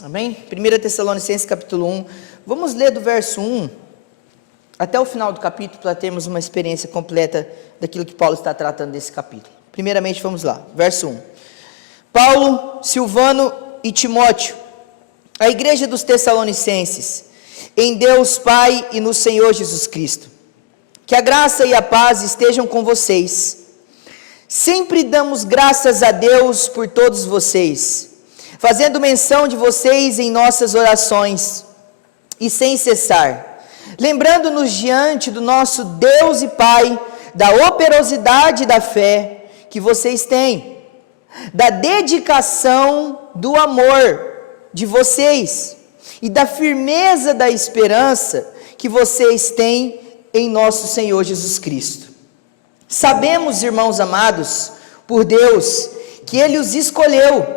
Amém? 1 Tessalonicenses capítulo 1, vamos ler do verso 1 até o final do capítulo, para termos uma experiência completa daquilo que Paulo está tratando desse capítulo. Primeiramente, vamos lá, verso 1. Paulo, Silvano e Timóteo, a igreja dos Tessalonicenses, em Deus Pai e no Senhor Jesus Cristo, que a graça e a paz estejam com vocês. Sempre damos graças a Deus por todos vocês, fazendo menção de vocês em nossas orações, e sem cessar, lembrando-nos diante do nosso Deus e Pai, da operosidade da fé que vocês têm, da dedicação do amor de vocês, e da firmeza da esperança que vocês têm em nosso Senhor Jesus Cristo. Sabemos, irmãos amados, por Deus, que Ele os escolheu,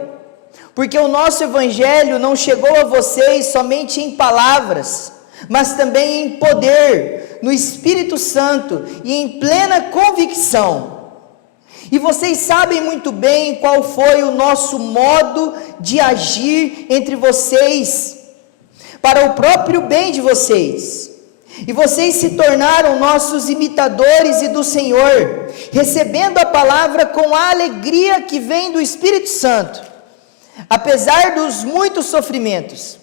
porque o nosso Evangelho não chegou a vocês somente em palavras, mas também em poder, no Espírito Santo e em plena convicção. E vocês sabem muito bem qual foi o nosso modo de agir entre vocês, para o próprio bem de vocês. E vocês se tornaram nossos imitadores e do Senhor, recebendo a palavra com a alegria que vem do Espírito Santo, apesar dos muitos sofrimentos.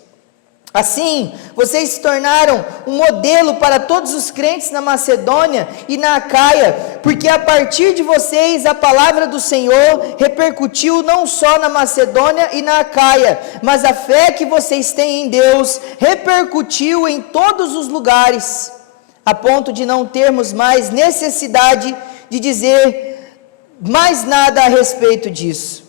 Assim, vocês se tornaram um modelo para todos os crentes na Macedônia e na Acaia, porque a partir de vocês a palavra do Senhor repercutiu não só na Macedônia e na Acaia, mas a fé que vocês têm em Deus repercutiu em todos os lugares, a ponto de não termos mais necessidade de dizer mais nada a respeito disso.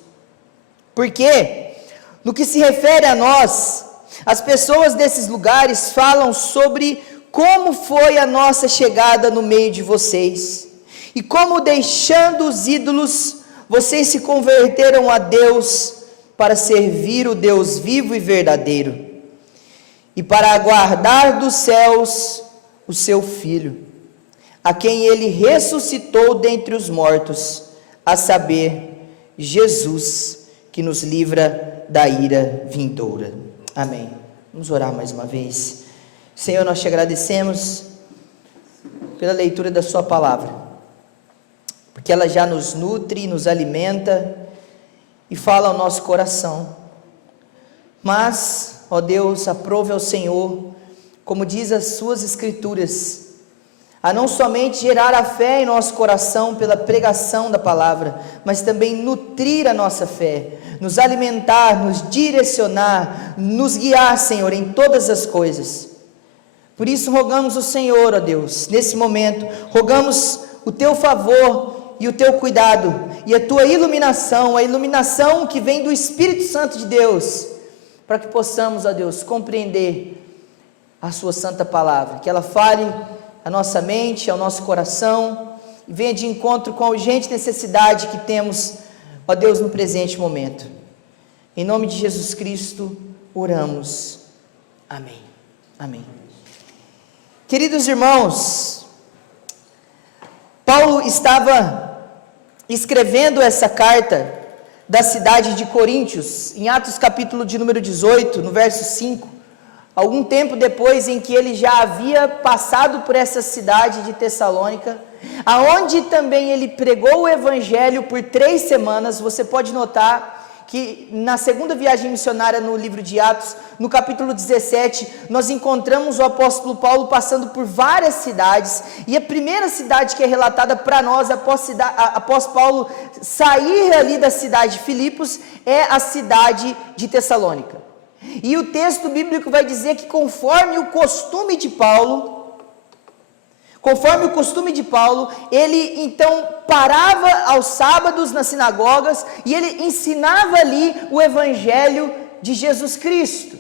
Porque, no que se refere a nós, as pessoas desses lugares falam sobre como foi a nossa chegada no meio de vocês, e como, deixando os ídolos, vocês se converteram a Deus para servir o Deus vivo e verdadeiro, e para aguardar dos céus o seu Filho, a quem Ele ressuscitou dentre os mortos, a saber, Jesus, que nos livra da ira vindoura. Amém. Vamos orar mais uma vez. Senhor, nós te agradecemos pela leitura da sua palavra, porque ela já nos nutre, nos alimenta e fala ao nosso coração. Mas, ó Deus, aprove ao Senhor, como diz as suas escrituras, a não somente gerar a fé em nosso coração pela pregação da palavra, mas também nutrir a nossa fé, nos alimentar, nos direcionar, nos guiar, Senhor, em todas as coisas. Por isso rogamos o Senhor, ó Deus, nesse momento, rogamos o teu favor e o teu cuidado, e a tua iluminação, a iluminação que vem do Espírito Santo de Deus, para que possamos, ó Deus, compreender a sua santa palavra, que ela fale a nossa mente, ao nosso coração, e venha de encontro com a urgente necessidade que temos, ó Deus, no presente momento. Em nome de Jesus Cristo, oramos. Amém. Amém. Queridos irmãos, Paulo estava escrevendo essa carta da cidade de Coríntios, em Atos capítulo de número 18, no verso 5, algum tempo depois em que ele já havia passado por essa cidade de Tessalônica, aonde também ele pregou o evangelho por 3 semanas. Você pode notar que na segunda viagem missionária no livro de Atos, no capítulo 17, nós encontramos o apóstolo Paulo passando por várias cidades, e a primeira cidade que é relatada para nós após Paulo sair ali da cidade de Filipos é a cidade de Tessalônica. E o texto bíblico vai dizer que conforme o costume de Paulo, ele então parava aos sábados nas sinagogas e ele ensinava ali o evangelho de Jesus Cristo.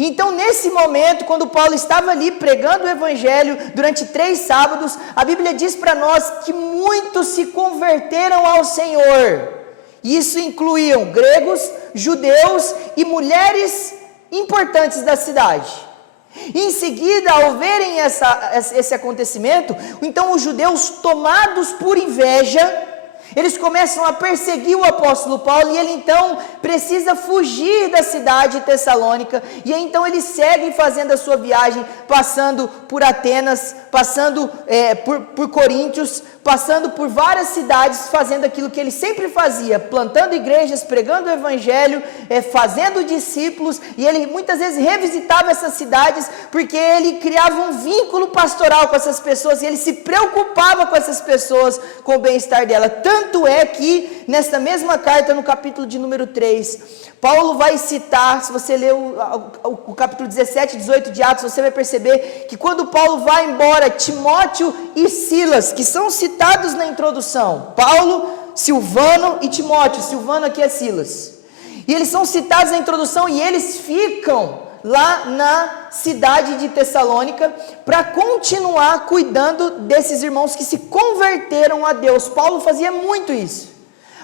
Então, nesse momento, quando Paulo estava ali pregando o evangelho durante 3 sábados, a Bíblia diz para nós que muitos se converteram ao Senhor. Isso incluíam gregos, judeus e mulheres importantes da cidade. Em seguida, ao verem esse acontecimento, então os judeus, tomados por inveja, Eles começam a perseguir o apóstolo Paulo e ele então precisa fugir da cidade de Tessalônica. E então ele segue fazendo a sua viagem, passando por Atenas, passando por Coríntios, passando por várias cidades, fazendo aquilo que ele sempre fazia, plantando igrejas, pregando o evangelho, fazendo discípulos. E ele muitas vezes revisitava essas cidades, porque ele criava um vínculo pastoral com essas pessoas, e ele se preocupava com essas pessoas, com o bem-estar dela. Tanto é que, nesta mesma carta, no capítulo de número 3, Paulo vai citar, se você ler o capítulo 17 e 18 de Atos, você vai perceber que quando Paulo vai embora, Timóteo e Silas, que são citados na introdução, Paulo, Silvano e Timóteo, Silvano aqui é Silas, e eles são citados na introdução e eles ficam lá na cidade de Tessalônica para continuar cuidando desses irmãos que se converteram a Deus. Paulo fazia muito isso.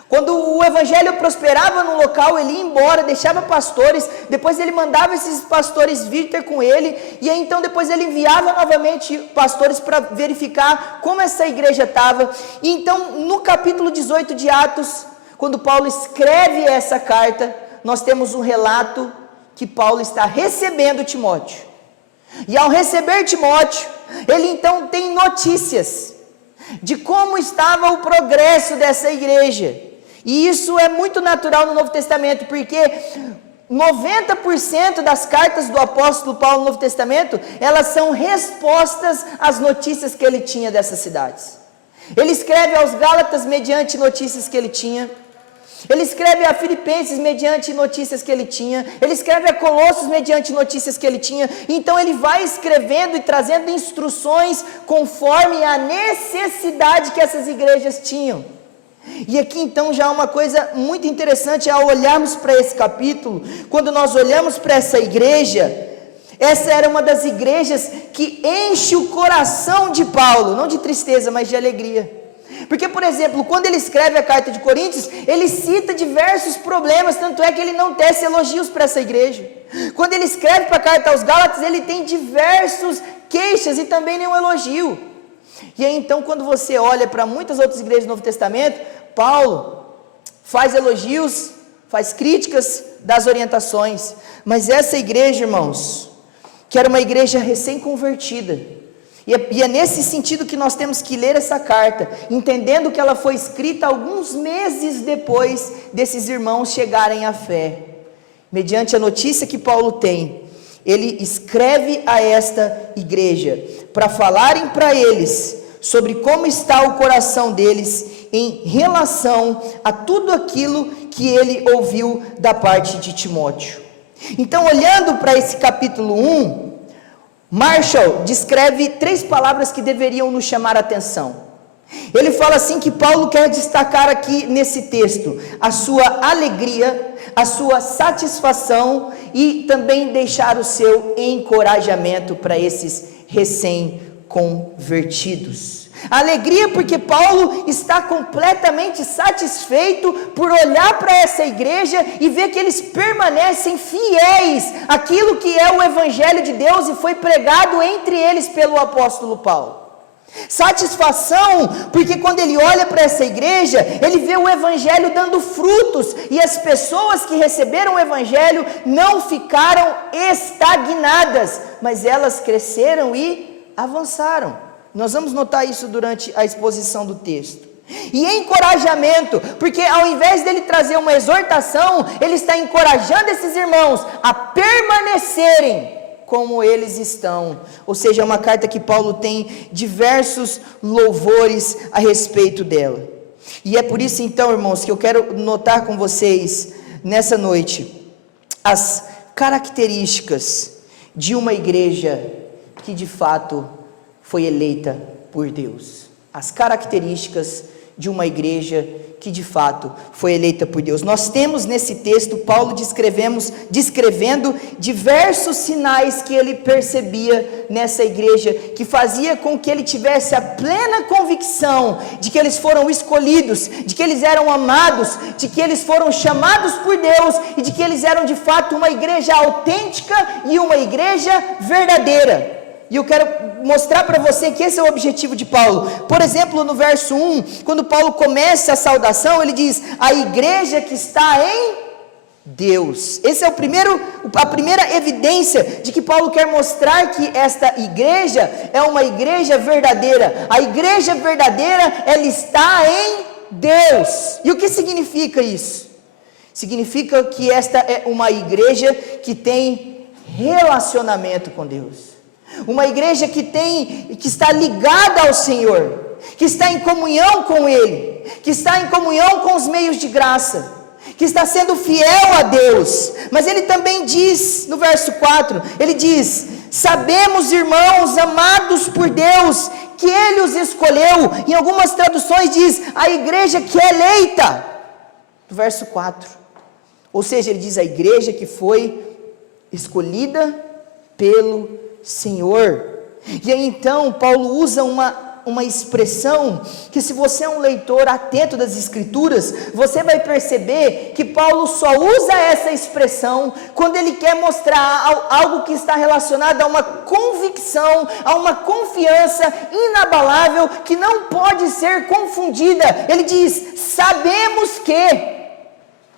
Quando o evangelho prosperava no local, ele ia embora, deixava pastores, depois ele mandava esses pastores vir ter com ele, e aí então depois ele enviava novamente pastores para verificar como essa igreja estava. E então no capítulo 18 de Atos, quando Paulo escreve essa carta, nós temos um relato que Paulo está recebendo Timóteo. E ao receber Timóteo, ele então tem notícias de como estava o progresso dessa igreja. E isso é muito natural no Novo Testamento, porque 90% das cartas do apóstolo Paulo no Novo Testamento, elas são respostas às notícias que ele tinha dessas cidades. Ele escreve aos Gálatas mediante notícias que ele tinha. Ele escreve a Filipenses mediante notícias que ele tinha. Ele escreve a Colossos mediante notícias que ele tinha. Então ele vai escrevendo e trazendo instruções conforme a necessidade que essas igrejas tinham. E aqui então já há uma coisa muito interessante ao olharmos para esse capítulo. Quando nós olhamos para essa igreja, essa era uma das igrejas que enche o coração de Paulo, não de tristeza, mas de alegria. Porque, por exemplo, quando ele escreve a carta de Coríntios, ele cita diversos problemas, tanto é que ele não tece elogios para essa igreja. Quando ele escreve para a carta aos Gálatas, ele tem diversos queixas e também nenhum elogio. E aí então, quando você olha para muitas outras igrejas do Novo Testamento, Paulo faz elogios, faz críticas, dá as orientações. Mas essa igreja, irmãos, que era uma igreja recém-convertida, e é nesse sentido que nós temos que ler essa carta, entendendo que ela foi escrita alguns meses depois desses irmãos chegarem à fé. Mediante a notícia que Paulo tem, ele escreve a esta igreja, para falarem para eles sobre como está o coração deles em relação a tudo aquilo que ele ouviu da parte de Timóteo. Então, olhando para esse capítulo 1, Marshall descreve 3 palavras que deveriam nos chamar a atenção. Ele fala assim que Paulo quer destacar aqui nesse texto a sua alegria, a sua satisfação e também deixar o seu encorajamento para esses recém-convertidos. Alegria porque Paulo está completamente satisfeito por olhar para essa igreja e ver que eles permanecem fiéis àquilo que é o evangelho de Deus e foi pregado entre eles pelo apóstolo Paulo. Satisfação porque quando ele olha para essa igreja, ele vê o evangelho dando frutos e as pessoas que receberam o evangelho não ficaram estagnadas, mas elas cresceram e avançaram. Nós vamos notar isso durante a exposição do texto. E encorajamento, porque ao invés dele trazer uma exortação, ele está encorajando esses irmãos a permanecerem como eles estão. Ou seja, é uma carta que Paulo tem diversos louvores a respeito dela. E é por isso então, irmãos, que eu quero notar com vocês nessa noite as características de uma igreja que de fato foi eleita por Deus. As características de uma igreja que de fato foi eleita por Deus. Nós temos nesse texto Paulo descrevendo diversos sinais que ele percebia nessa igreja, que fazia com que ele tivesse a plena convicção de que eles foram escolhidos, de que eles eram amados, de que eles foram chamados por Deus e de que eles eram de fato uma igreja autêntica e uma igreja verdadeira. E eu quero mostrar para você que esse é o objetivo de Paulo. Por exemplo, no verso 1, quando Paulo começa a saudação, ele diz: a igreja que está em Deus. Esse é a primeira evidência de que Paulo quer mostrar que esta igreja é uma igreja verdadeira. A igreja verdadeira, ela está em Deus. E o que significa isso? Significa que esta é uma igreja que tem relacionamento com Deus. Uma igreja que está ligada ao Senhor, que está em comunhão com Ele, que está em comunhão com os meios de graça, que está sendo fiel a Deus. Mas ele também diz, no verso 4, ele diz: sabemos, irmãos, amados por Deus, que Ele os escolheu. Em algumas traduções diz, a igreja que é eleita, no verso 4, ou seja, ele diz a igreja que foi escolhida pelo Senhor. E aí então Paulo usa uma expressão que, se você é um leitor atento das Escrituras, você vai perceber que Paulo só usa essa expressão quando ele quer mostrar algo que está relacionado a uma convicção, a uma confiança inabalável que não pode ser confundida. Ele diz: sabemos que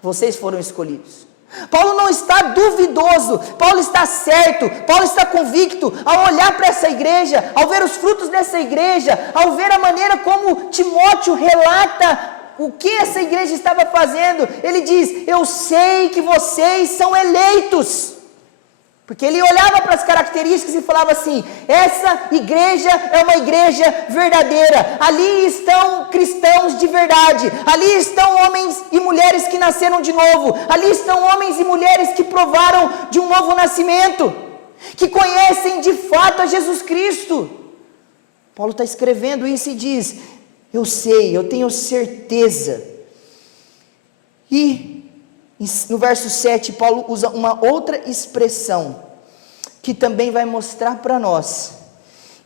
vocês foram escolhidos. Paulo não está duvidoso, Paulo está certo, Paulo está convicto. Ao olhar para essa igreja, ao ver os frutos dessa igreja, ao ver a maneira como Timóteo relata o que essa igreja estava fazendo, ele diz: eu sei que vocês são eleitos. Porque ele olhava para as características e falava assim: essa igreja é uma igreja verdadeira, ali estão cristãos de verdade, ali estão homens e mulheres que nasceram de novo, ali estão homens e mulheres que provaram de um novo nascimento, que conhecem de fato a Jesus Cristo. Paulo está escrevendo isso e diz: eu sei, eu tenho certeza. E no verso 7, Paulo usa uma outra expressão, que também vai mostrar para nós,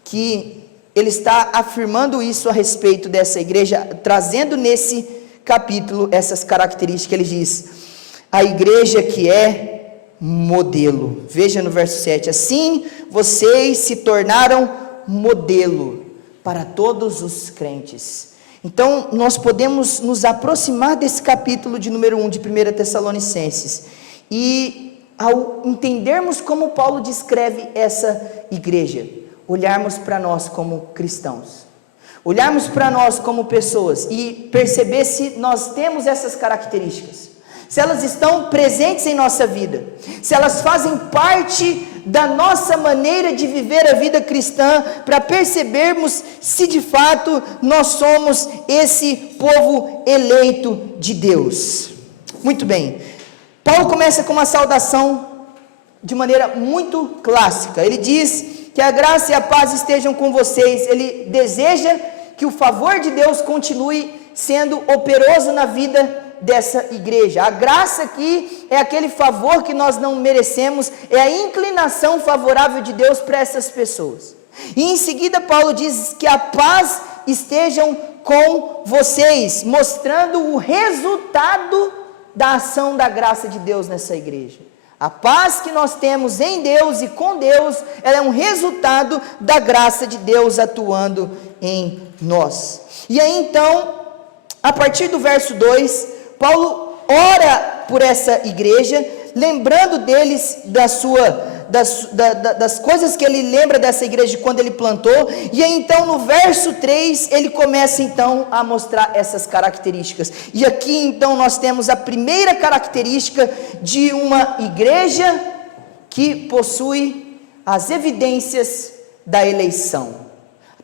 que ele está afirmando isso a respeito dessa igreja, trazendo nesse capítulo essas características. Ele diz: a igreja que é modelo. Veja no verso 7, assim vocês se tornaram modelo para todos os crentes. Então, nós podemos nos aproximar desse capítulo de número 1 de 1 Tessalonicenses, e ao entendermos como Paulo descreve essa igreja, olharmos para nós como cristãos, olharmos para nós como pessoas e perceber se nós temos essas características, se elas estão presentes em nossa vida, se elas fazem parte da nossa maneira de viver a vida cristã, para percebermos se de fato nós somos esse povo eleito de Deus. Muito bem, Paulo começa com uma saudação de maneira muito clássica. Ele diz que a graça e a paz estejam com vocês. Ele deseja que o favor de Deus continue sendo operoso na vida dessa igreja. A graça aqui é aquele favor que nós não merecemos, é a inclinação favorável de Deus para essas pessoas. E em seguida Paulo diz que a paz estejam com vocês, mostrando o resultado da ação da graça de Deus nessa igreja. A paz que nós temos em Deus e com Deus, ela é um resultado da graça de Deus atuando em nós. E aí então, a partir do verso 2, Paulo ora por essa igreja, lembrando deles das coisas que ele lembra dessa igreja quando ele plantou. E aí então no verso 3 ele começa então a mostrar essas características. E aqui então nós temos a primeira característica de uma igreja que possui as evidências da eleição.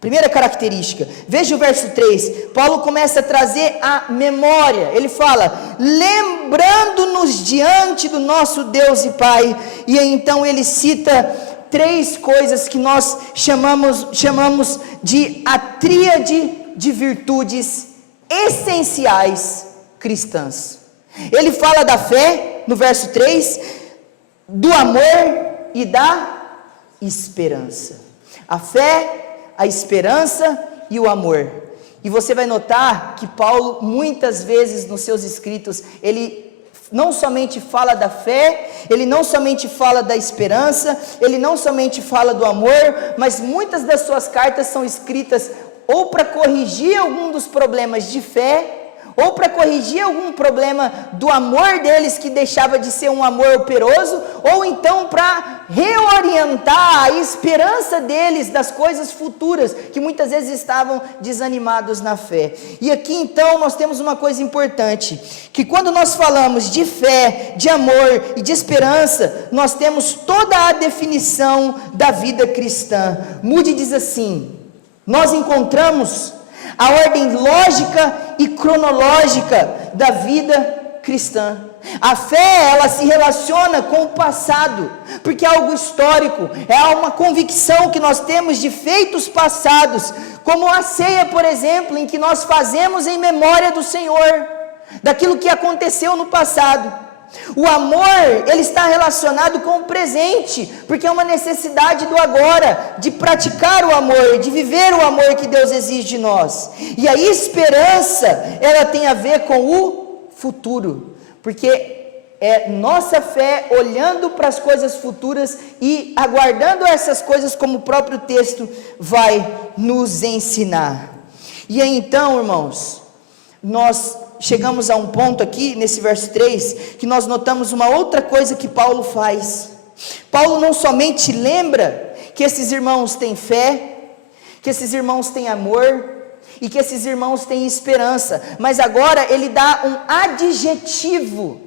Primeira característica, veja o verso 3, Paulo começa a trazer a memória, ele fala, lembrando-nos diante do nosso Deus e Pai, e então ele cita 3 coisas que nós chamamos de a tríade de virtudes essenciais cristãs. Ele fala da fé, no verso 3, do amor e da esperança. A fé, a esperança e o amor. E você vai notar que Paulo, muitas vezes nos seus escritos, ele não somente fala da fé, ele não somente fala da esperança, ele não somente fala do amor, mas muitas das suas cartas são escritas ou para corrigir algum dos problemas de fé, ou para corrigir algum problema do amor deles que deixava de ser um amor operoso, ou então para reorientar a esperança deles das coisas futuras, que muitas vezes estavam desanimados na fé. E aqui então nós temos uma coisa importante, que quando nós falamos de fé, de amor e de esperança, nós temos toda a definição da vida cristã. Moody diz assim: nós encontramos a ordem lógica e cronológica da vida cristã. A fé, ela se relaciona com o passado, porque é algo histórico, é uma convicção que nós temos de feitos passados, como a ceia, por exemplo, em que nós fazemos em memória do Senhor, daquilo que aconteceu no passado. O amor, ele está relacionado com o presente, porque é uma necessidade do agora, de praticar o amor, de viver o amor que Deus exige de nós. E a esperança, ela tem a ver com o futuro, porque é nossa fé olhando para as coisas futuras e aguardando essas coisas, como o próprio texto vai nos ensinar. E aí então, irmãos, nós chegamos a um ponto aqui, nesse verso 3, que nós notamos uma outra coisa que Paulo faz. Paulo não somente lembra que esses irmãos têm fé, que esses irmãos têm amor, e que esses irmãos têm esperança, mas agora ele dá um adjetivo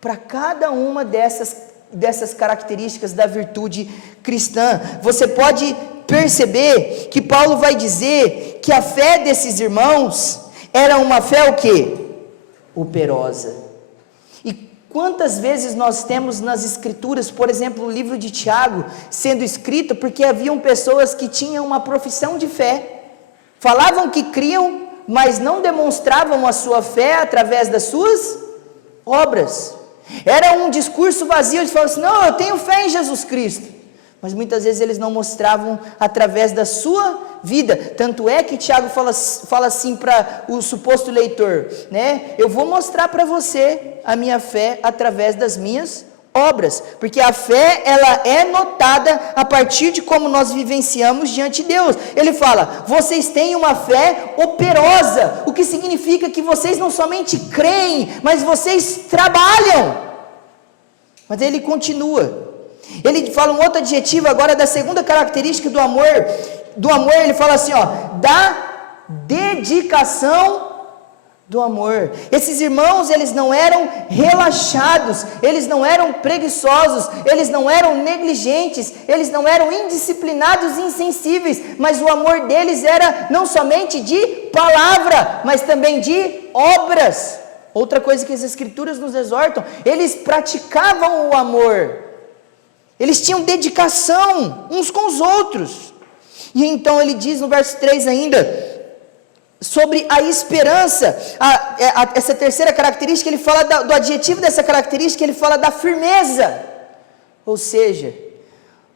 para cada uma dessas características da virtude cristã. Você pode perceber que Paulo vai dizer que a fé desses irmãos era uma fé o quê? Operosa. E quantas vezes nós temos nas escrituras, por exemplo, o livro de Tiago sendo escrito porque haviam pessoas que tinham uma profissão de fé, falavam que criam, mas não demonstravam a sua fé através das suas obras. Era um discurso vazio, eles falavam assim: não, eu tenho fé em Jesus Cristo, mas muitas vezes eles não mostravam através da sua vida. Tanto é que Tiago fala assim para o suposto leitor, né? Eu vou mostrar para você a minha fé através das minhas obras, porque a fé, ela é notada a partir de como nós vivenciamos diante de Deus. Ele fala: vocês têm uma fé operosa, o que significa que vocês não somente creem, mas vocês trabalham. Mas ele continua, ele fala um outro adjetivo agora da segunda característica do amor. Do amor ele fala assim, ó, da dedicação do amor. Esses irmãos, eles não eram relaxados, eles não eram preguiçosos, eles não eram negligentes, eles não eram indisciplinados e insensíveis, mas o amor deles era não somente de palavra, mas também de obras. Outra coisa que as escrituras nos exortam, eles praticavam o amor, eles tinham dedicação uns com os outros. E então ele diz no verso 3 ainda, sobre a esperança, essa terceira característica, ele fala do adjetivo dessa característica, ele fala da firmeza, ou seja,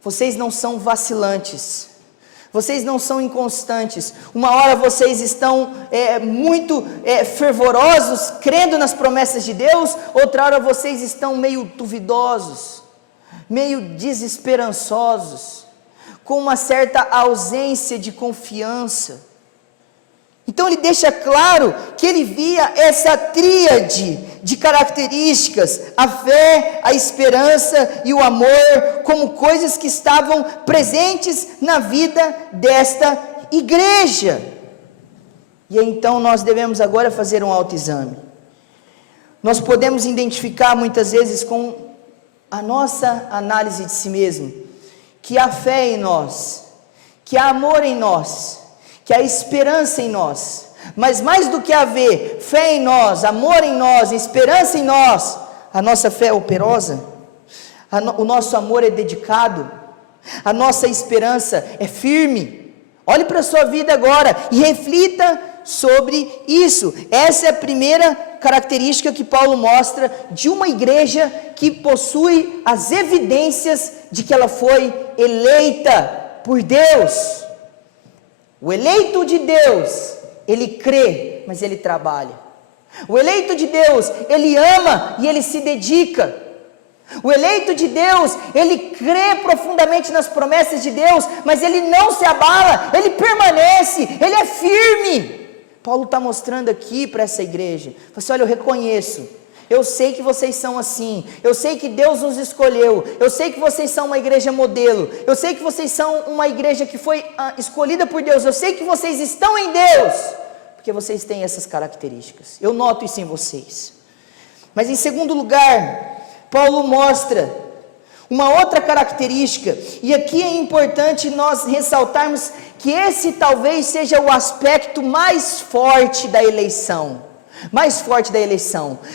vocês não são vacilantes, vocês não são inconstantes. Uma hora vocês estão muito fervorosos, crendo nas promessas de Deus, outra hora vocês estão meio duvidosos, meio desesperançosos, com uma certa ausência de confiança. Então ele deixa claro que ele via essa tríade de características, a fé, a esperança e o amor, como coisas que estavam presentes na vida desta igreja. E então nós devemos agora fazer um autoexame. Nós podemos identificar muitas vezes com a nossa análise de si mesmo, que há fé em nós, que há amor em nós, que há esperança em nós, mas mais do que haver fé em nós, amor em nós, esperança em nós, a nossa fé é operosa, o nosso amor é dedicado, a nossa esperança é firme. Olhe para a sua vida agora e reflita sobre isso. Essa é a primeira característica que Paulo mostra de uma igreja que possui as evidências de que ela foi eleita por Deus. O eleito de Deus, ele crê, mas ele trabalha. O eleito de Deus, ele ama e ele se dedica. O eleito de Deus, ele crê profundamente nas promessas de Deus, mas ele não se abala, ele permanece, ele é firme. Paulo está mostrando aqui para essa igreja, fala assim, olha, eu reconheço, eu sei que vocês são assim, eu sei que Deus nos escolheu, eu sei que vocês são uma igreja modelo, eu sei que vocês são uma igreja que foi escolhida por Deus, eu sei que vocês estão em Deus, porque vocês têm essas características, eu noto isso em vocês. Mas em segundo lugar, Paulo mostra uma outra característica, e aqui é importante nós ressaltarmos que esse talvez seja o aspecto mais forte da eleição,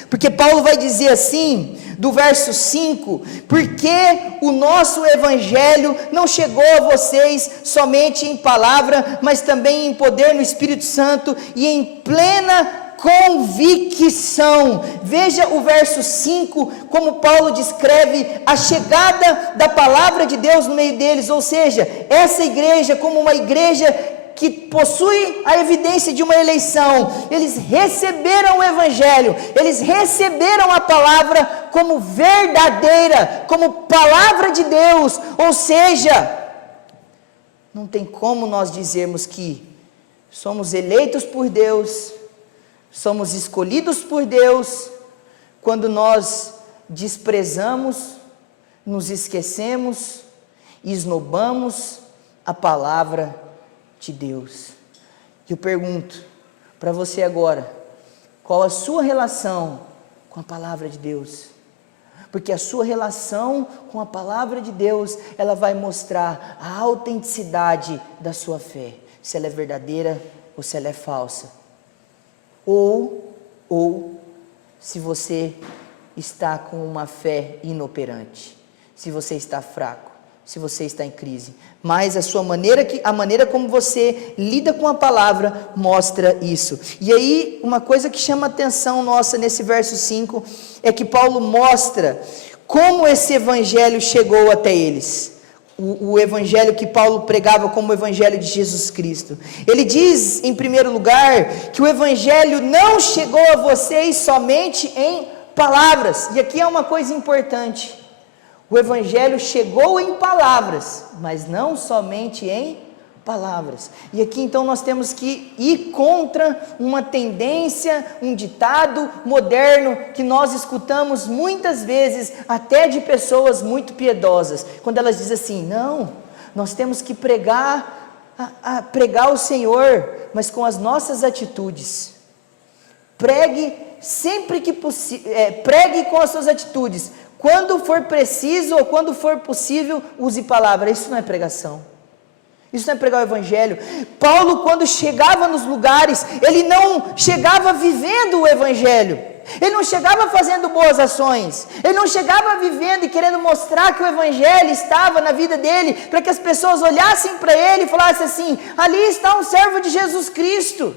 porque Paulo vai dizer assim, do verso 5, porque o nosso evangelho não chegou a vocês somente em palavra, mas também em poder no Espírito Santo e em plena convicção. Veja o verso 5, como Paulo descreve a chegada da palavra de Deus no meio deles, ou seja, essa igreja como uma igreja que possui a evidência de uma eleição, eles receberam o evangelho, eles receberam a palavra como verdadeira, como palavra de Deus, ou seja, não tem como nós dizermos que somos eleitos por Deus, somos escolhidos por Deus, quando nós desprezamos, nos esquecemos, esnobamos a palavra de Deus. Eu pergunto para você agora, qual a sua relação com a palavra de Deus? Porque a sua relação com a palavra de Deus, ela vai mostrar a autenticidade da sua fé, se ela é verdadeira ou se ela é falsa. Ou se você está com uma fé inoperante, se você está fraco, se você está em crise, mas a maneira como você lida com a palavra mostra isso. E aí, uma coisa que chama a atenção nossa nesse verso 5, é que Paulo mostra como esse evangelho chegou até eles, o evangelho que Paulo pregava como o evangelho de Jesus Cristo. Ele diz, em primeiro lugar, que o evangelho não chegou a vocês somente em palavras, e aqui é uma coisa importante, o evangelho chegou em palavras, mas não somente em palavras. E aqui então nós temos que ir contra uma tendência, um ditado moderno que nós escutamos muitas vezes, até de pessoas muito piedosas, quando elas dizem assim, não, nós temos que pregar o Senhor, mas com as nossas atitudes. Pregue sempre que possível, pregue com as suas atitudes. Quando for preciso ou quando for possível, use palavra. Isso não é pregação. Isso não é pregar o evangelho. Paulo, quando chegava nos lugares, ele não chegava vivendo o evangelho. Ele não chegava fazendo boas ações. Ele não chegava vivendo e querendo mostrar que o evangelho estava na vida dele, para que as pessoas olhassem para ele e falassem assim, ali está um servo de Jesus Cristo.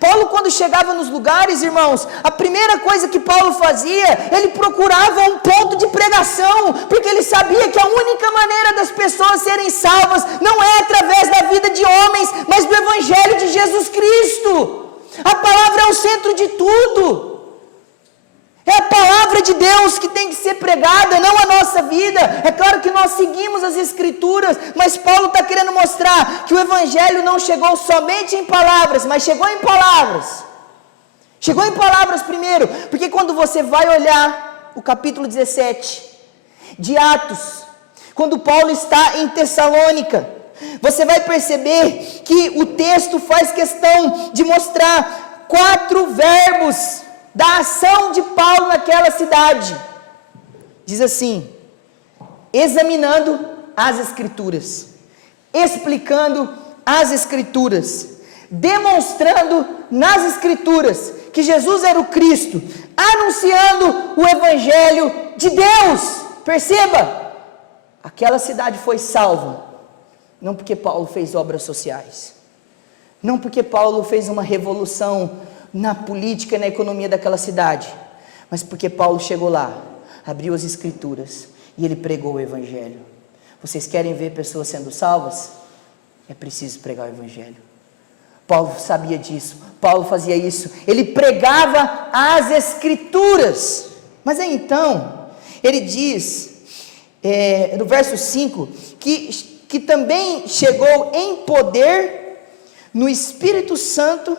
Paulo, quando chegava nos lugares, irmãos, a primeira coisa que Paulo fazia, ele procurava um ponto de pregação, porque ele sabia que a única maneira das pessoas serem salvas não é através da vida de homens, mas do evangelho de Jesus Cristo. A palavra é o centro de tudo. É a palavra de Deus que tem que ser pregada, não a nossa vida. É claro que nós seguimos as Escrituras, mas Paulo está querendo mostrar que o Evangelho não chegou somente em palavras, mas chegou em palavras. Chegou em palavras primeiro, porque quando você vai olhar o capítulo 17 de Atos, quando Paulo está em Tessalônica, você vai perceber que o texto faz questão de mostrar 4 verbos da ação de Paulo naquela cidade. Diz assim, examinando as Escrituras, explicando as Escrituras, demonstrando nas Escrituras que Jesus era o Cristo, anunciando o Evangelho de Deus. Perceba, aquela cidade foi salva, não porque Paulo fez obras sociais, não porque Paulo fez uma revolução na política e na economia daquela cidade, mas porque Paulo chegou lá, abriu as Escrituras e ele pregou o Evangelho. Vocês querem ver pessoas sendo salvas? É preciso pregar o Evangelho. Paulo sabia disso, Paulo fazia isso, ele pregava as Escrituras. Mas aí então, ele diz, no verso 5, que também chegou em poder, no Espírito Santo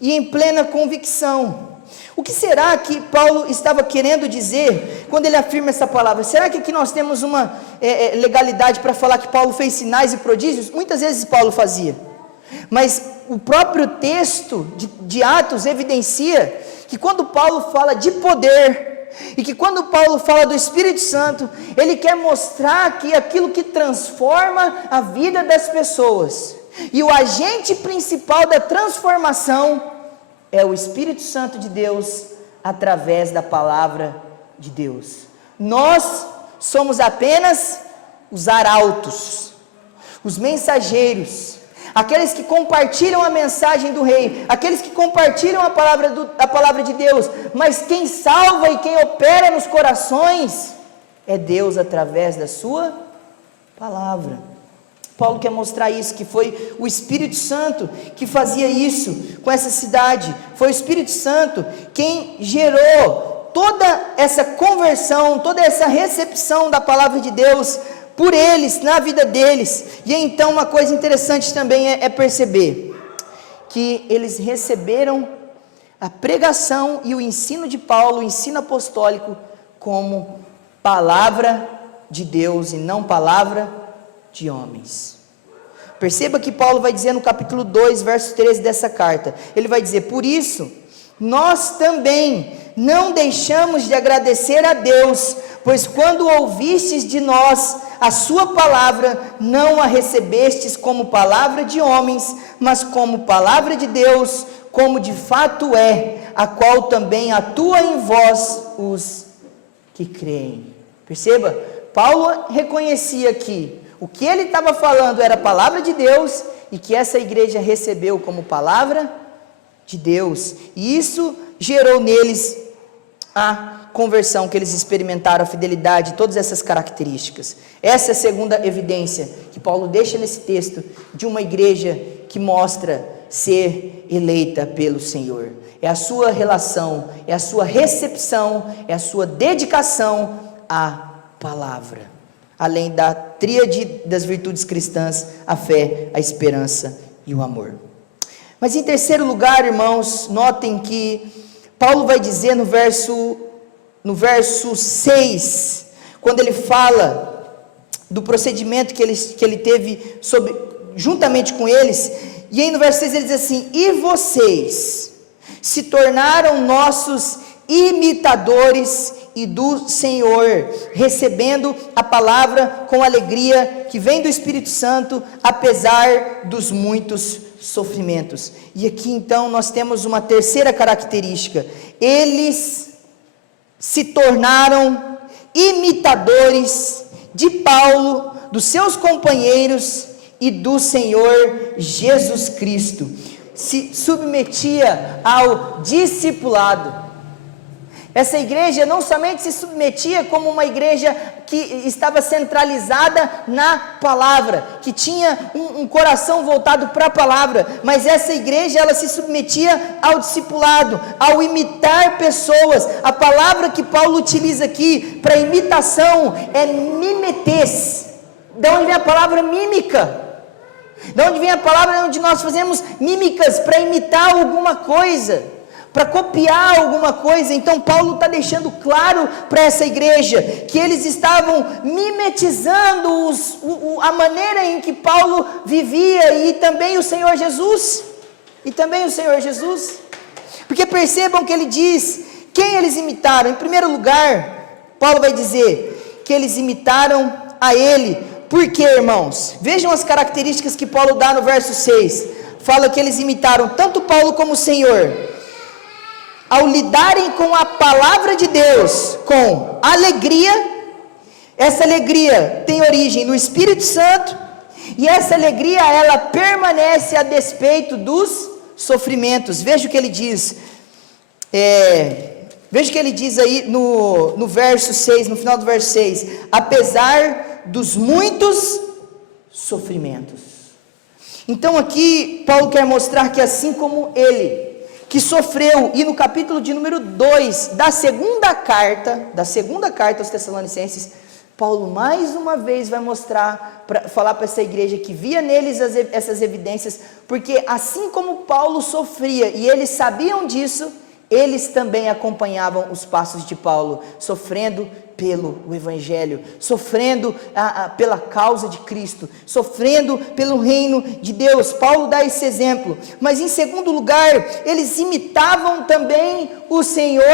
e em plena convicção. O que será que Paulo estava querendo dizer quando ele afirma essa palavra? Será que aqui nós temos uma legalidade para falar que Paulo fez sinais e prodígios? Muitas vezes Paulo fazia, mas o próprio texto de Atos evidencia que quando Paulo fala de poder, e que quando Paulo fala do Espírito Santo, ele quer mostrar que aquilo que transforma a vida das pessoas, e o agente principal da transformação é o Espírito Santo de Deus, através da palavra de Deus. Nós somos apenas os arautos, os mensageiros, aqueles que compartilham a mensagem do rei, aqueles que compartilham a palavra de Deus, mas quem salva e quem opera nos corações é Deus através da sua palavra. Paulo quer mostrar isso, que foi o Espírito Santo que fazia isso com essa cidade, foi o Espírito Santo quem gerou toda essa conversão, toda essa recepção da palavra de Deus por eles, na vida deles. E então uma coisa interessante também é perceber que eles receberam a pregação e o ensino de Paulo, o ensino apostólico, como palavra de Deus e não palavra de homens. Perceba que Paulo vai dizer no capítulo 2, verso 13 dessa carta, ele vai dizer: por isso, nós também não deixamos de agradecer a Deus, pois quando ouvistes de nós a sua palavra, não a recebestes como palavra de homens, mas como palavra de Deus, como de fato é, a qual também atua em vós os que creem. Perceba, Paulo reconhecia que o que ele estava falando era a palavra de Deus, e que essa igreja recebeu como palavra de Deus, e isso gerou neles a conversão, que eles experimentaram a fidelidade, todas essas características. Essa é a segunda evidência que Paulo deixa nesse texto, de uma igreja que mostra ser eleita pelo Senhor. É a sua relação, é a sua recepção, é a sua dedicação à palavra, além da tríade das virtudes cristãs, a fé, a esperança e o amor. Mas em terceiro lugar, irmãos, notem que Paulo vai dizer no verso 6, quando ele fala do procedimento que ele teve juntamente com eles, e aí no verso 6 ele diz assim: e vocês se tornaram nossos imitadores e do Senhor, recebendo a palavra com alegria que vem do Espírito Santo, apesar dos muitos sofrimentos. E aqui então nós temos uma terceira característica: eles se tornaram imitadores de Paulo, dos seus companheiros e do Senhor Jesus Cristo. Se submetia ao discipulado. Essa igreja não somente se submetia como uma igreja que estava centralizada na palavra, que tinha um coração voltado para a palavra, mas essa igreja, ela se submetia ao discipulado, ao imitar pessoas. A palavra que Paulo utiliza aqui para imitação é mimetes. De onde vem a palavra mímica? De onde vem a palavra onde nós fazemos mímicas para imitar alguma coisa, para copiar alguma coisa? Então Paulo está deixando claro para essa igreja que eles estavam mimetizando a maneira em que Paulo vivia, e também o Senhor Jesus, porque percebam que ele diz quem eles imitaram. Em primeiro lugar, Paulo vai dizer que eles imitaram a ele. Por quê, irmãos? Vejam as características que Paulo dá no verso 6, fala que eles imitaram tanto Paulo como o Senhor, ao lidarem com a palavra de Deus com alegria. Essa alegria tem origem no Espírito Santo, e essa alegria, ela permanece a despeito dos sofrimentos. Veja o que ele diz, veja o que ele diz aí no verso 6, no final do verso 6, apesar dos muitos sofrimentos. Então aqui Paulo quer mostrar que assim como ele, que sofreu, e no capítulo de número 2 da segunda carta aos Tessalonicenses, Paulo mais uma vez vai falar para essa igreja que via neles essas evidências, porque assim como Paulo sofria, e eles sabiam disso, eles também acompanhavam os passos de Paulo, sofrendo pelo Evangelho, sofrendo pela causa de Cristo, sofrendo pelo reino de Deus. Paulo dá esse exemplo. Mas em segundo lugar, eles imitavam também o Senhor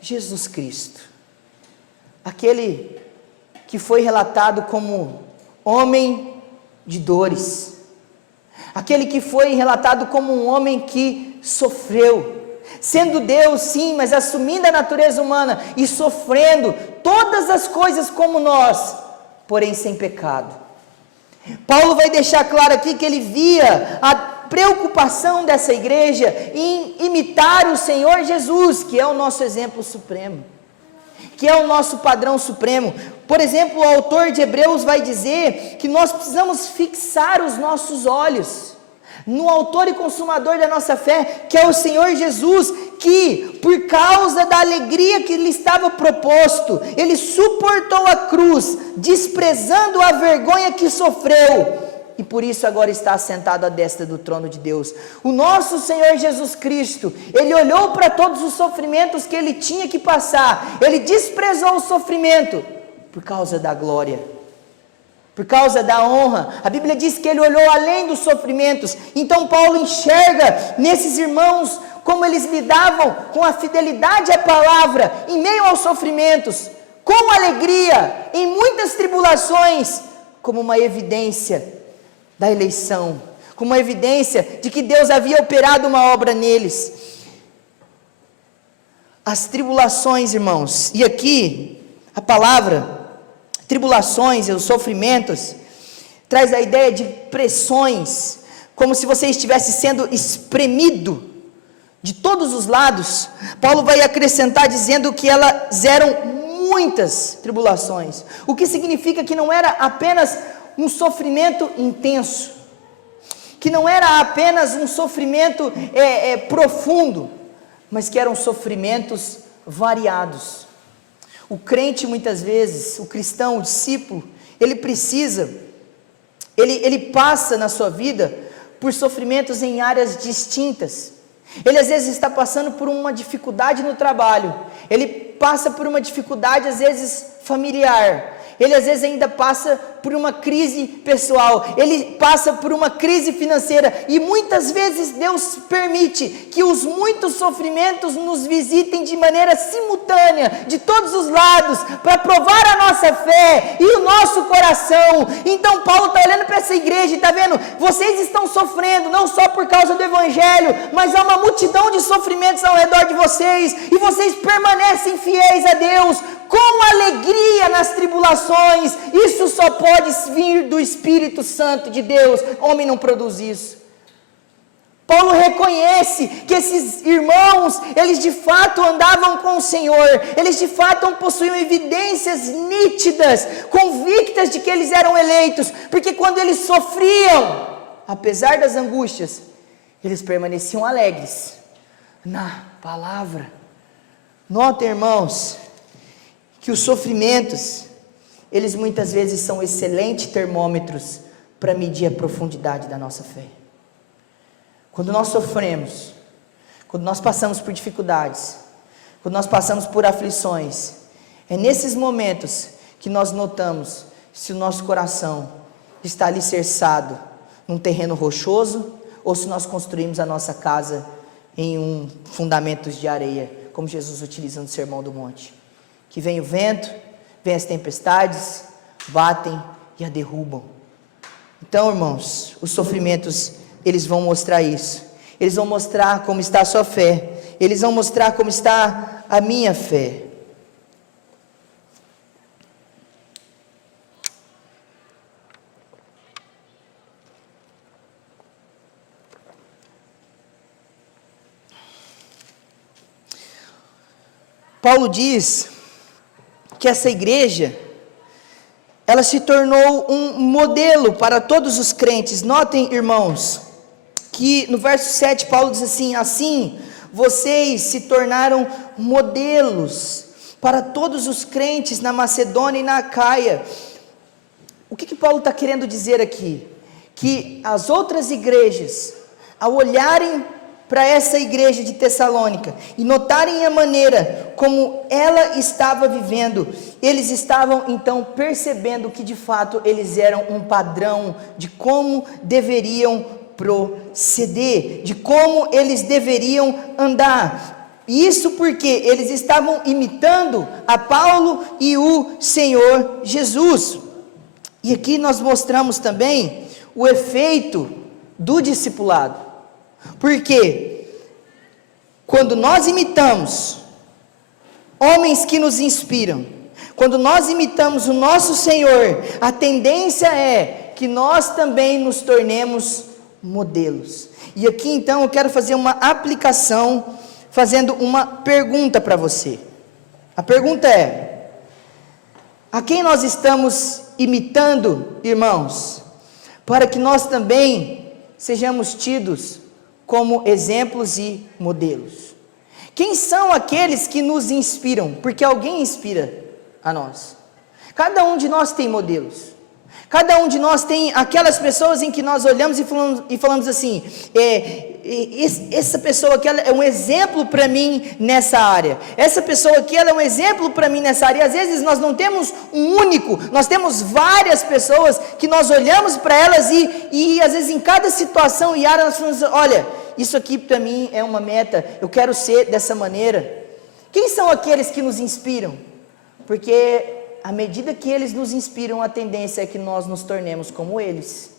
Jesus Cristo, aquele que foi relatado como homem de dores, aquele que foi relatado como um homem que sofreu, sendo Deus sim, mas assumindo a natureza humana e sofrendo todas as coisas como nós, porém sem pecado. Paulo vai deixar claro aqui que ele via a preocupação dessa igreja em imitar o Senhor Jesus, que é o nosso exemplo supremo, que é o nosso padrão supremo. Por exemplo, o autor de Hebreus vai dizer que nós precisamos fixar os nossos olhos no autor e consumador da nossa fé, que é o Senhor Jesus, que por causa da alegria que lhe estava proposto, ele suportou a cruz, desprezando a vergonha que sofreu, e por isso agora está assentado à destra do trono de Deus. O nosso Senhor Jesus Cristo, ele olhou para todos os sofrimentos que ele tinha que passar, ele desprezou o sofrimento por causa da glória, por causa da honra. A Bíblia diz que ele olhou além dos sofrimentos. Então Paulo enxerga nesses irmãos como eles lidavam com a fidelidade à palavra em meio aos sofrimentos, com alegria em muitas tribulações, como uma evidência da eleição, como uma evidência de que Deus havia operado uma obra neles. As tribulações, irmãos, e aqui a palavra tribulações e os sofrimentos traz a ideia de pressões, como se você estivesse sendo espremido de todos os lados. Paulo vai acrescentar dizendo que elas eram muitas tribulações, o que significa que não era apenas um sofrimento intenso, que não era apenas um sofrimento profundo, mas que eram sofrimentos variados. O crente muitas vezes, o cristão, o discípulo, ele passa na sua vida por sofrimentos em áreas distintas. Ele às vezes está passando por uma dificuldade no trabalho, ele passa por uma dificuldade às vezes familiar, ele às vezes ainda passa por uma crise pessoal, ele passa por uma crise financeira, e muitas vezes Deus permite que os muitos sofrimentos nos visitem de maneira simultânea, de todos os lados, para provar a nossa fé e o nosso coração. Então Paulo está olhando para essa igreja e está vendo, vocês estão sofrendo, não só por causa do Evangelho, mas há uma multidão de sofrimentos ao redor de vocês, e vocês permanecem fiéis a Deus, com alegria nas tribulações. Isso só pode vir do Espírito Santo de Deus, homem não produz isso. Paulo reconhece que esses irmãos, eles de fato andavam com o Senhor, eles de fato possuíam evidências nítidas, convictas de que eles eram eleitos, porque quando eles sofriam, apesar das angústias, eles permaneciam alegres na palavra. Notem, irmãos, que os sofrimentos, eles muitas vezes são excelentes termômetros para medir a profundidade da nossa fé. Quando nós sofremos, quando nós passamos por dificuldades, quando nós passamos por aflições, é nesses momentos que nós notamos se o nosso coração está alicerçado num terreno rochoso, ou se nós construímos a nossa casa em fundamentos de areia, como Jesus utiliza no Sermão do Monte. Que vem o vento, vem as tempestades, batem e a derrubam. Então, irmãos, os sofrimentos, eles vão mostrar isso. Eles vão mostrar como está a sua fé. Eles vão mostrar como está a minha fé. Paulo diz que essa igreja, ela se tornou um modelo para todos os crentes. Notem, irmãos, que no verso 7 Paulo diz assim: assim vocês se tornaram modelos para todos os crentes na Macedônia e na Acaia. O que Paulo está querendo dizer aqui? Que as outras igrejas, ao olharem para essa igreja de Tessalônica e notarem a maneira como ela estava vivendo, eles estavam então percebendo que de fato eles eram um padrão de como deveriam proceder, de como eles deveriam andar. Isso porque eles estavam imitando a Paulo e o Senhor Jesus. E aqui nós mostramos também o efeito do discipulado. Porque quando nós imitamos homens que nos inspiram, quando nós imitamos o nosso Senhor, a tendência é que nós também nos tornemos modelos. E aqui então eu quero fazer uma aplicação, fazendo uma pergunta para você. A pergunta é: a quem nós estamos imitando, irmãos, para que nós também sejamos tidos como exemplos e modelos? Quem são aqueles que nos inspiram? Porque alguém inspira a nós. Cada um de nós tem modelos. Cada um de nós tem aquelas pessoas em que nós olhamos e falamos assim: essa pessoa aqui ela é um exemplo para mim nessa área. Essa pessoa aqui ela é um exemplo para mim nessa área. E às vezes nós não temos um único, nós temos várias pessoas que nós olhamos para elas e às vezes em cada situação e área nós falamos: olha, isso aqui para mim é uma meta, eu quero ser dessa maneira. Quem são aqueles que nos inspiram? Porque à medida que eles nos inspiram, a tendência é que nós nos tornemos como eles.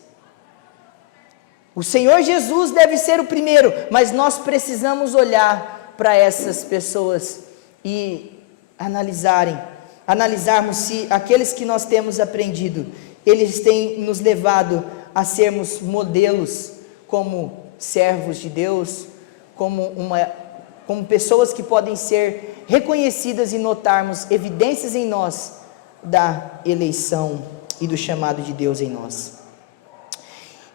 O Senhor Jesus deve ser o primeiro, mas nós precisamos olhar para essas pessoas e analisarmos se aqueles que nós temos aprendido, eles têm nos levado a sermos modelos como servos de Deus, como pessoas que podem ser reconhecidas e notarmos evidências em nós da eleição e do chamado de Deus em nós.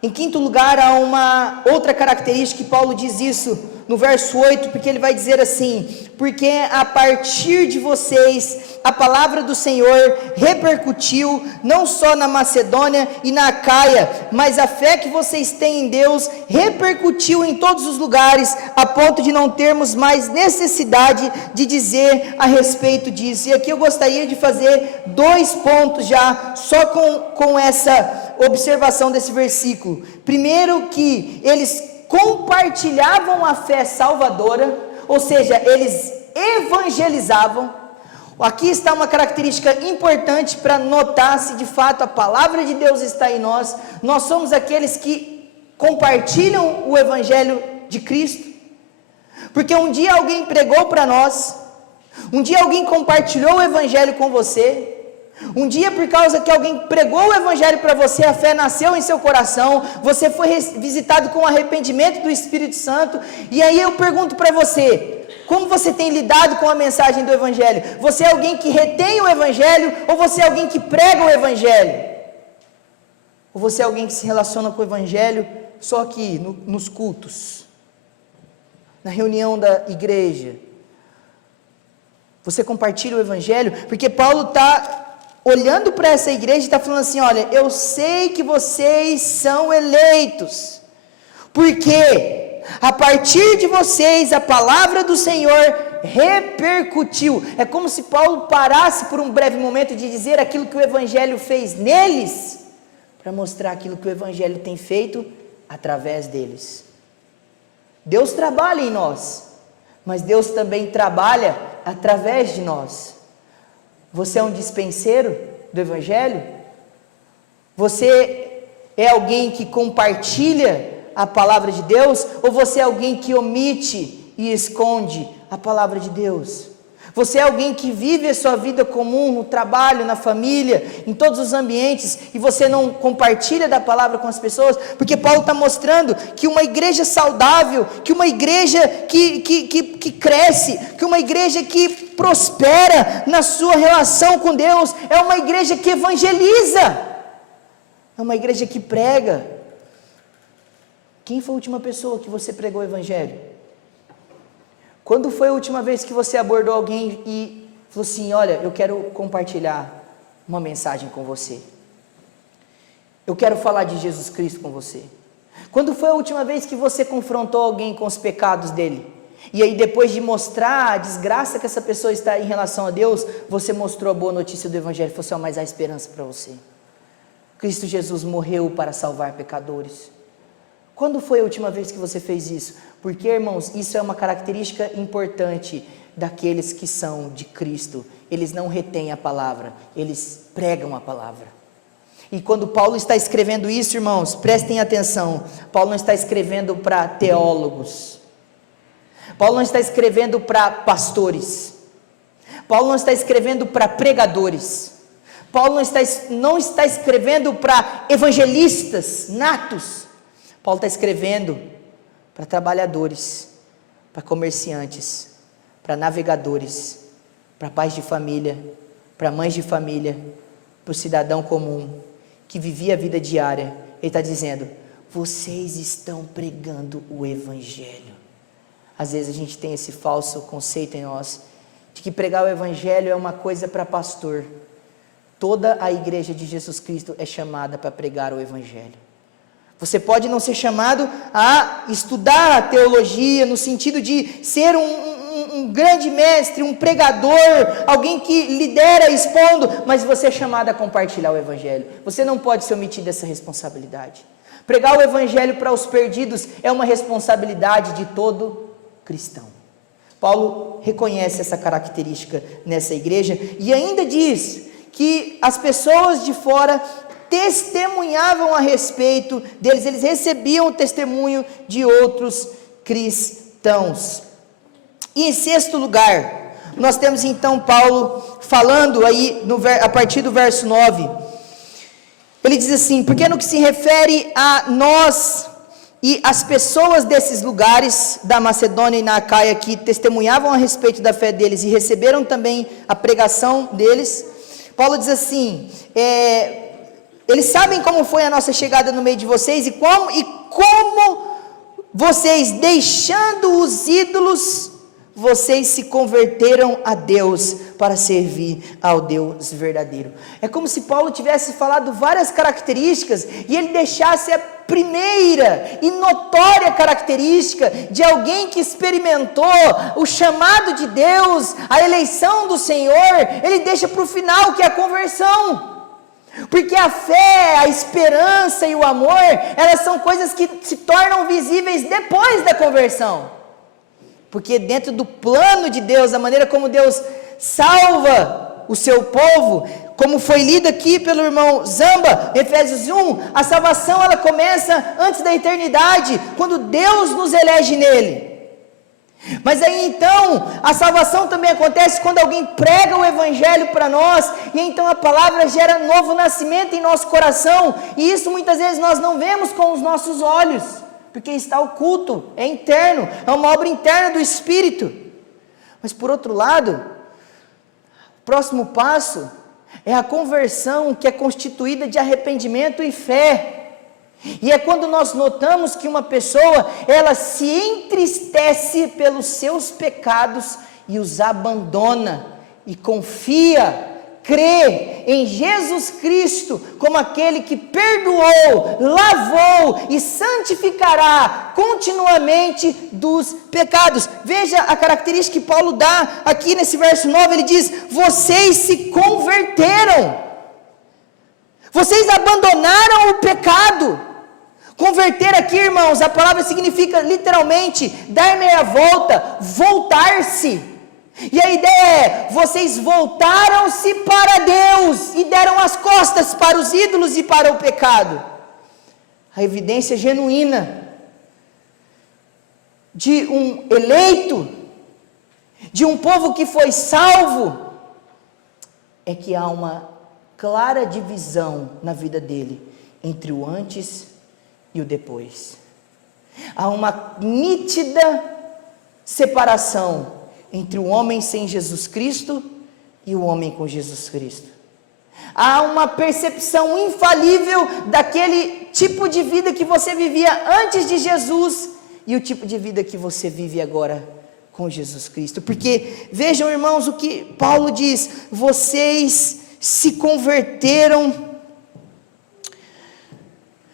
Em quinto lugar, há uma outra característica que Paulo diz isso no verso 8, porque ele vai dizer assim: porque a partir de vocês a palavra do Senhor repercutiu não só na Macedônia e na Acaia, mas a fé que vocês têm em Deus repercutiu em todos os lugares, a ponto de não termos mais necessidade de dizer a respeito disso. E aqui eu gostaria de fazer 2 pontos já, só com essa observação desse versículo. Primeiro, que eles compartilhavam a fé salvadora, ou seja, eles evangelizavam. Aqui está uma característica importante para notar se de fato a palavra de Deus está em nós. Nós somos aqueles que compartilham o evangelho de Cristo, porque um dia alguém pregou para nós, um dia alguém compartilhou o evangelho com você, um dia por causa que alguém pregou o evangelho para você, a fé nasceu em seu coração, você foi visitado com arrependimento do Espírito Santo. E aí eu pergunto para você: como você tem lidado com a mensagem do evangelho? Você é alguém que retém o evangelho, ou você é alguém que prega o evangelho? Ou você é alguém que se relaciona com o evangelho só aqui nos cultos, na reunião da igreja? Você compartilha o evangelho? Porque Paulo está olhando para essa igreja e está falando assim: olha, eu sei que vocês são eleitos, porque a partir de vocês a palavra do Senhor repercutiu. É como se Paulo parasse por um breve momento de dizer aquilo que o evangelho fez neles, para mostrar aquilo que o evangelho tem feito através deles. Deus trabalha em nós, mas Deus também trabalha através de nós. Você é um dispenseiro do evangelho? Você é alguém que compartilha a palavra de Deus? Ou você é alguém que omite e esconde a palavra de Deus? Você é alguém que vive a sua vida comum no trabalho, na família, em todos os ambientes, e você não compartilha da palavra com as pessoas, porque Paulo está mostrando que uma igreja saudável, que uma igreja que cresce, que uma igreja que prospera na sua relação com Deus, é uma igreja que evangeliza, é uma igreja que prega. Quem foi a última pessoa que você pregou o evangelho? Quando foi a última vez que você abordou alguém e falou assim: olha, eu quero compartilhar uma mensagem com você, eu quero falar de Jesus Cristo com você? Quando foi a última vez que você confrontou alguém com os pecados dele, e aí depois de mostrar a desgraça que essa pessoa está em relação a Deus, você mostrou a boa notícia do evangelho, falou assim: mas há esperança para você, Cristo Jesus morreu para salvar pecadores. Quando foi a última vez que você fez isso? Porque, irmãos, isso é uma característica importante daqueles que são de Cristo. Eles não retêm a palavra, eles pregam a palavra. E quando Paulo está escrevendo isso, irmãos, prestem atenção, Paulo não está escrevendo para teólogos, Paulo não está escrevendo para pastores, Paulo não está escrevendo para pregadores, Paulo não está escrevendo para evangelistas natos. Paulo está escrevendo para trabalhadores, para comerciantes, para navegadores, para pais de família, para mães de família, para o cidadão comum, que vivia a vida diária. Ele está dizendo: vocês estão pregando o evangelho. Às vezes a gente tem esse falso conceito em nós, de que pregar o evangelho é uma coisa para pastor. Toda a igreja de Jesus Cristo é chamada para pregar o evangelho. Você pode não ser chamado a estudar a teologia, no sentido de ser um grande mestre, um pregador, alguém que lidera expondo, mas você é chamado a compartilhar o evangelho. Você não pode se omitir dessa responsabilidade. Pregar o evangelho para os perdidos é uma responsabilidade de todo cristão. Paulo reconhece essa característica nessa igreja e ainda diz que as pessoas de fora testemunhavam a respeito deles, eles recebiam o testemunho de outros cristãos. E em sexto lugar, nós temos então Paulo falando aí a partir do verso 9, ele diz assim: porque no que se refere a nós e as pessoas desses lugares, da Macedônia e na Acaia, que testemunhavam a respeito da fé deles e receberam também a pregação deles, Paulo diz assim, eles sabem como foi a nossa chegada no meio de vocês e como vocês, deixando os ídolos, vocês se converteram a Deus para servir ao Deus verdadeiro. É como se Paulo tivesse falado várias características e ele deixasse a primeira e notória característica de alguém que experimentou o chamado de Deus, a eleição do Senhor, ele deixa para o final, que é a conversão. Porque a fé, a esperança e o amor, elas são coisas que se tornam visíveis depois da conversão. Porque dentro do plano de Deus, a maneira como Deus salva o seu povo, como foi lido aqui pelo irmão Zamba, Efésios 1, a salvação ela começa antes da eternidade, quando Deus nos elege nele. Mas aí então, a salvação também acontece quando alguém prega o evangelho para nós, e então a palavra gera novo nascimento em nosso coração, e isso muitas vezes nós não vemos com os nossos olhos, porque está oculto, é interno, é uma obra interna do Espírito. Mas por outro lado, o próximo passo é a conversão, que é constituída de arrependimento e fé. E é quando nós notamos que uma pessoa, ela se entristece pelos seus pecados e os abandona, e confia, crê em Jesus Cristo como aquele que perdoou, lavou e santificará continuamente dos pecados. Veja a característica que Paulo dá aqui nesse verso 9, ele diz: vocês se converteram, vocês abandonaram o pecado. Converter aqui, irmãos, a palavra significa literalmente dar meia volta, voltar-se. E a ideia é, vocês voltaram-se para Deus e deram as costas para os ídolos e para o pecado. A evidência genuína de um eleito de um povo que foi salvo, é que há uma clara divisão na vida dele entre o antes e o depois. Há uma nítida separação entre o homem sem Jesus Cristo e o homem com Jesus Cristo. Há uma percepção infalível daquele tipo de vida que você vivia antes de Jesus e o tipo de vida que você vive agora com Jesus Cristo. Porque, vejam, irmãos, o que Paulo diz: vocês se converteram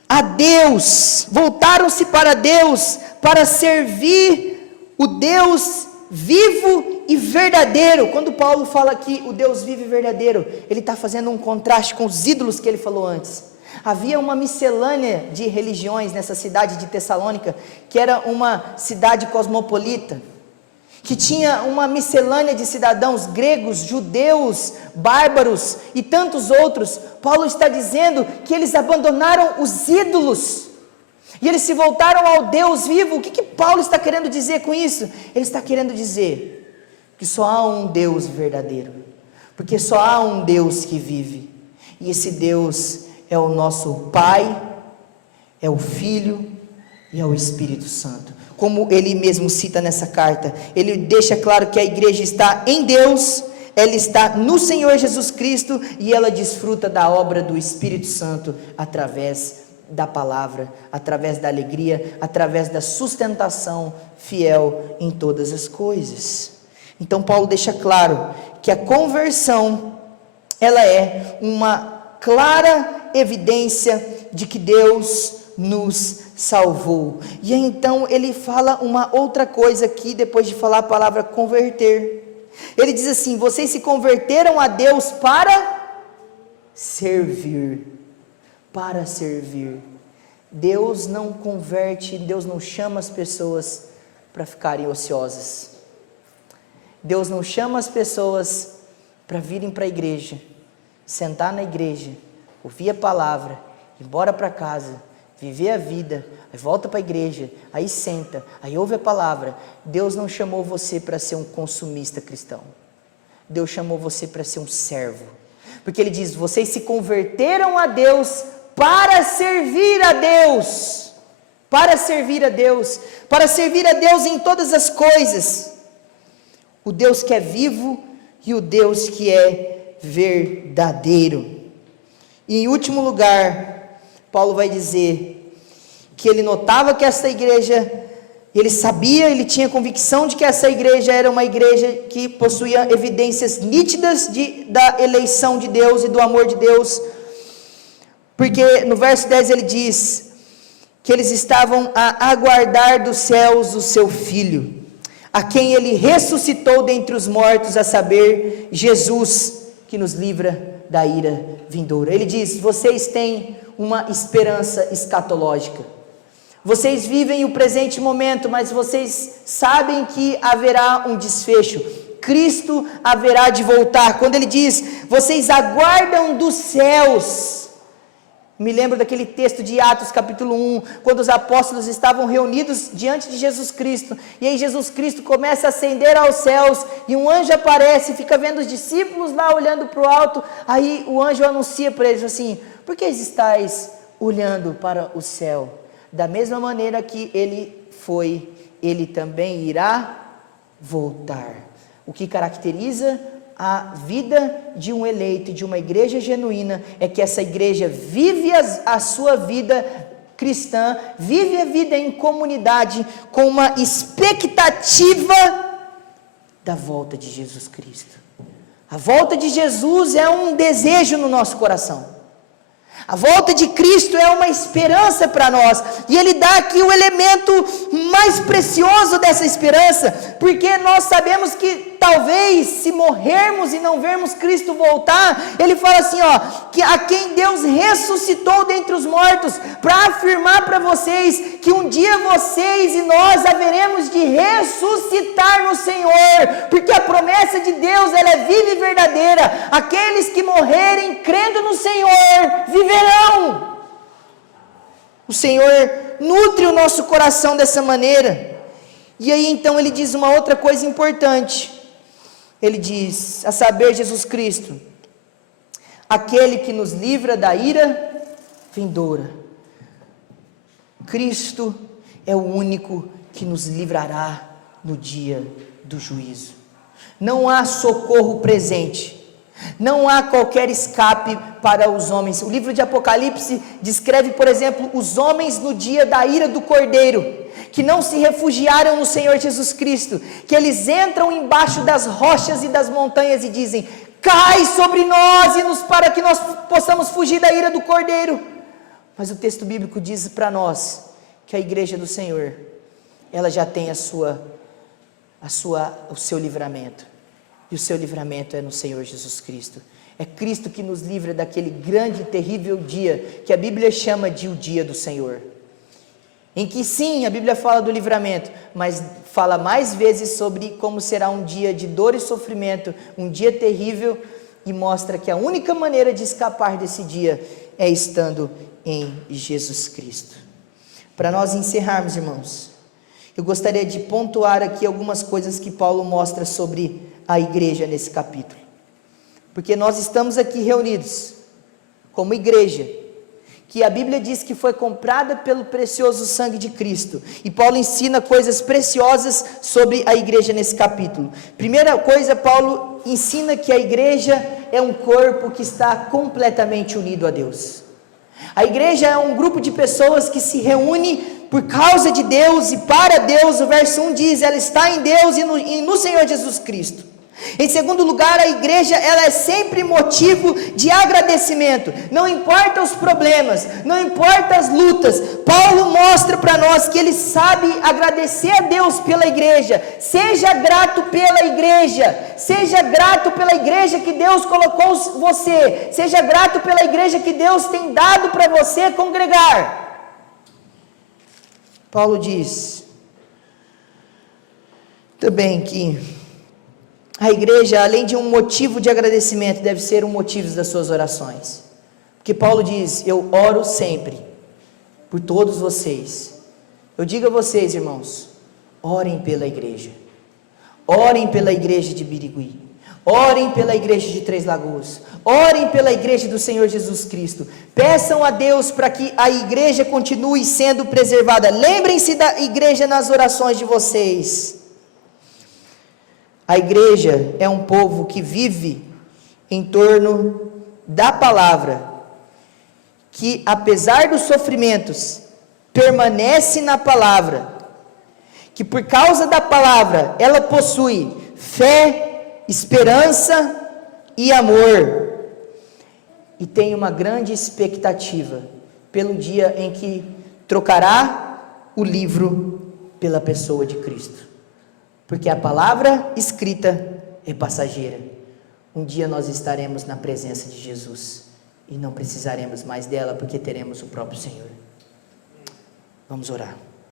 a Deus, voltaram-se para Deus, para servir o Deus vivo e verdadeiro. Quando Paulo fala aqui o Deus vivo e verdadeiro, ele está fazendo um contraste com os ídolos que ele falou antes. Havia uma miscelânea de religiões nessa cidade de Tessalônica, que era uma cidade cosmopolita, que tinha uma miscelânea de cidadãos gregos, judeus, bárbaros e tantos outros. Paulo está dizendo que eles abandonaram os ídolos e eles se voltaram ao Deus vivo. O que Paulo está querendo dizer com isso? Ele está querendo dizer que só há um Deus verdadeiro, porque só há um Deus que vive, e esse Deus é o nosso Pai, é o Filho e é o Espírito Santo. Como ele mesmo cita nessa carta, ele deixa claro que a igreja está em Deus, ela está no Senhor Jesus Cristo e ela desfruta da obra do Espírito Santo através da palavra, através da alegria, através da sustentação fiel em todas as coisas. Então Paulo deixa claro que a conversão, ela é uma clara evidência de que Deus nos salvou. E aí, então ele fala uma outra coisa aqui, depois de falar a palavra converter. Ele diz assim: vocês se converteram a Deus para servir. Para servir. Deus não converte, Deus não chama as pessoas para ficarem ociosas. Deus não chama as pessoas para virem para a igreja, sentar na igreja, ouvir a palavra, ir embora para casa, viver a vida, aí volta para a igreja, aí senta, aí ouve a palavra. Deus não chamou você para ser um consumista cristão. Deus chamou você para ser um servo. Porque ele diz: vocês se converteram a Deus para servir a Deus. Para servir a Deus. Para servir a Deus em todas as coisas. O Deus que é vivo e o Deus que é verdadeiro. E em último lugar, Paulo vai dizer que ele notava que essa igreja, ele sabia, ele tinha convicção de que essa igreja era uma igreja que possuía evidências nítidas da eleição de Deus e do amor de Deus, porque no verso 10 ele diz que eles estavam a aguardar dos céus o seu Filho, a quem ele ressuscitou dentre os mortos, a saber, Jesus, que nos livra da ira vindoura. Ele diz: vocês têm uma esperança escatológica. Vocês vivem o presente momento, mas vocês sabem que haverá um desfecho. Cristo haverá de voltar. Quando ele diz: vocês aguardam dos céus. Me lembro daquele texto de Atos capítulo 1, quando os apóstolos estavam reunidos diante de Jesus Cristo, e aí Jesus Cristo começa a ascender aos céus, e um anjo aparece, fica vendo os discípulos lá olhando para o alto, aí o anjo anuncia para eles assim: por que estáis olhando para o céu? Da mesma maneira que ele foi, ele também irá voltar. O que caracteriza a vida de um eleito, de uma igreja genuína, é que essa igreja vive a sua vida cristã, vive a vida em comunidade, com uma expectativa da volta de Jesus Cristo. A volta de Jesus é um desejo no nosso coração. A volta de Cristo é uma esperança para nós, e Ele dá aqui o elemento mais precioso dessa esperança, porque nós sabemos que talvez se morrermos e não vermos Cristo voltar, Ele fala assim, que a quem Deus ressuscitou dentre os mortos, para afirmar para vocês que um dia vocês e nós haveremos de ressuscitar no Senhor, porque a promessa de Deus, ela é viva e verdadeira. Aqueles que morrerem crendo no Senhor viverão. O Senhor nutre o nosso coração dessa maneira. E aí então ele diz uma outra coisa importante: ele diz, a saber, Jesus Cristo, aquele que nos livra da ira vindoura. Cristo é o único que nos livrará no dia do juízo. Não há socorro presente, não há qualquer escape para os homens. O livro de Apocalipse descreve, por exemplo, os homens no dia da ira do Cordeiro, que não se refugiaram no Senhor Jesus Cristo, que eles entram embaixo das rochas e das montanhas e dizem, cai sobre nós para que nós possamos fugir da ira do Cordeiro. Mas o texto bíblico diz para nós, que a igreja do Senhor, ela já tem o seu livramento, e o seu livramento é no Senhor Jesus Cristo. É Cristo que nos livra daquele grande e terrível dia, que a Bíblia chama de o dia do Senhor, em que sim, a Bíblia fala do livramento, mas fala mais vezes sobre como será um dia de dor e sofrimento, um dia terrível, e mostra que a única maneira de escapar desse dia é estando em Jesus Cristo. Para nós encerrarmos, irmãos, eu gostaria de pontuar aqui algumas coisas que Paulo mostra sobre a igreja nesse capítulo, porque nós estamos aqui reunidos como igreja, que a Bíblia diz que foi comprada pelo precioso sangue de Cristo, e Paulo ensina coisas preciosas sobre a igreja nesse capítulo. Primeira coisa, Paulo ensina que a igreja é um corpo que está completamente unido a Deus. A igreja é um grupo de pessoas que se reúne por causa de Deus e para Deus. O verso 1 diz, ela está em Deus e no Senhor Jesus Cristo. Em segundo lugar, a igreja, ela é sempre motivo de agradecimento, não importa os problemas, não importa as lutas. Paulo mostra para nós que ele sabe agradecer a Deus pela igreja. Seja grato pela igreja, seja grato pela igreja que Deus colocou você, seja grato pela igreja que Deus tem dado para você congregar. Paulo diz também que a igreja, além de um motivo de agradecimento, deve ser um motivo das suas orações, porque Paulo diz, eu oro sempre, por todos vocês. Eu digo a vocês, irmãos, orem pela igreja de Birigui, orem pela igreja de Três Lagoas, orem pela igreja do Senhor Jesus Cristo, peçam a Deus para que a igreja continue sendo preservada, lembrem-se da igreja nas orações de vocês. A igreja é um povo que vive em torno da palavra, que apesar dos sofrimentos, permanece na palavra, que por causa da palavra, ela possui fé, esperança e amor, e tem uma grande expectativa pelo dia em que trocará o livro pela pessoa de Cristo. Porque a palavra escrita é passageira. Um dia nós estaremos na presença de Jesus e não precisaremos mais dela, porque teremos o próprio Senhor. Vamos orar.